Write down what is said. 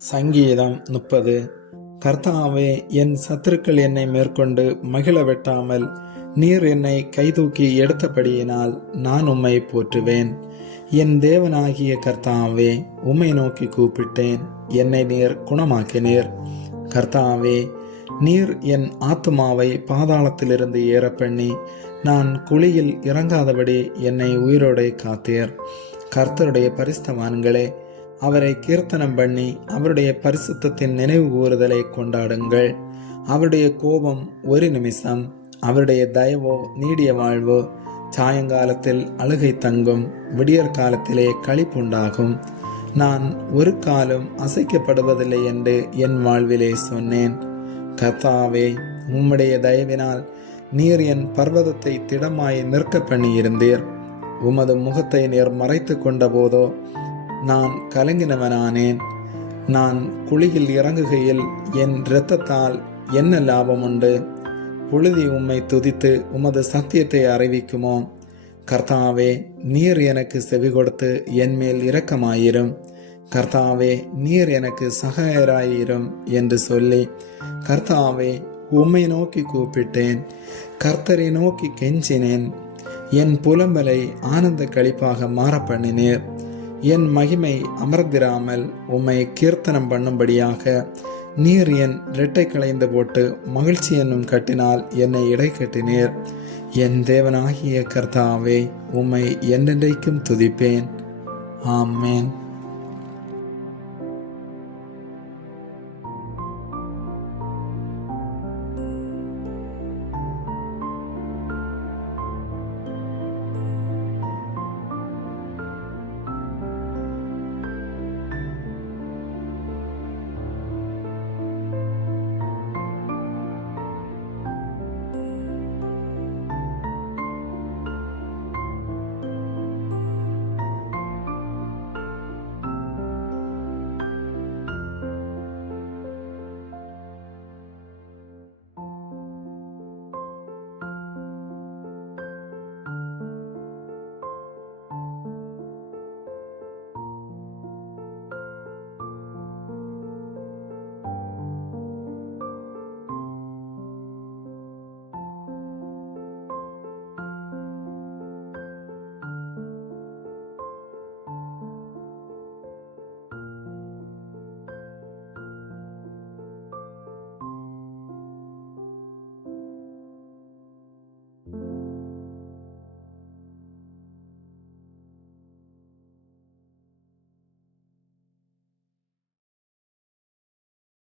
சங்கீதம் 30. கர்த்தாவே, என் சத்துருக்கள் என்னை மேற்கொண்டு மகிழ வெட்டாமல் நீர் என்னை கைதூக்கி எடுத்தபடியினால் நான் உம்மை போற்றுவேன். என் தேவனாகிய கர்த்தாவே, உம்மை நோக்கி கூப்பிட்டேன், என்னை நீர் குணமாக்கினீர். கர்த்தாவே, நீர் என் ஆத்துமாவை பாதாளத்திலிருந்து ஏறப்பண்ணி நான் குழியில் இறங்காதபடி என்னை உயிரோடே காத்தீர். கர்த்தருடைய பரிசுத்தவான்களே, அவரை கீர்த்தனம் பண்ணி அவருடைய பரிசுத்தத்தின் நினைவு கூறுதலை கொண்டாடுங்கள். அவருடைய கோபம் ஒரு நிமிஷம், அவருடைய தயவோ நீடிய வாழ்வோ. சாயங்காலத்தில் அழுகை தங்கும், விடியற் காலத்திலே களிப்புண்டாகும். நான் ஒரு காலம் அசைக்கப்படுவதில்லை என்று என் வாழ்விலே சொன்னேன். கர்த்தாவே, உம்முடைய தயவினால் நீர் என் பர்வதத்தை திடமாய் நிற்க பண்ணியிருந்தீர். உமது முகத்தை நீர் மறைத்து கொண்ட போதோ நான் கலங்கினவனானேன். நான் குழியில் இறங்குகையில் என் இரத்தத்தால் என்ன லாபம் உண்டு? புழுதி உம்மை துதித்து உமது சத்தியத்தை அறிவிக்குமோ? கர்த்தாவே, நீர் எனக்கு செவி கொடுத்து என் மேல் இரக்கமாயிரும். கர்த்தாவே, நீர் எனக்கு சகாயராயிரும் என்று சொல்லி, கர்த்தாவே, உம்மை நோக்கி கூப்பிட்டேன், கர்த்தரை நோக்கி கெஞ்சினேன். என் புலம்பலை ஆனந்த களிப்பாக மாற பண்ணினீர். என் மகிமை அமர்ந்திராமல் உம்மை கீர்த்தனம் பண்ணும்படியாக நீர் என் இரட்டை களைந்து போட்டு மகிழ்ச்சி என்னும் கட்டினால் என்னை இடை கட்டினீர். என் தேவனாகிய கர்த்தாவே, உம்மை என்றென்றைக்கும் துதிப்பேன். ஆமென்.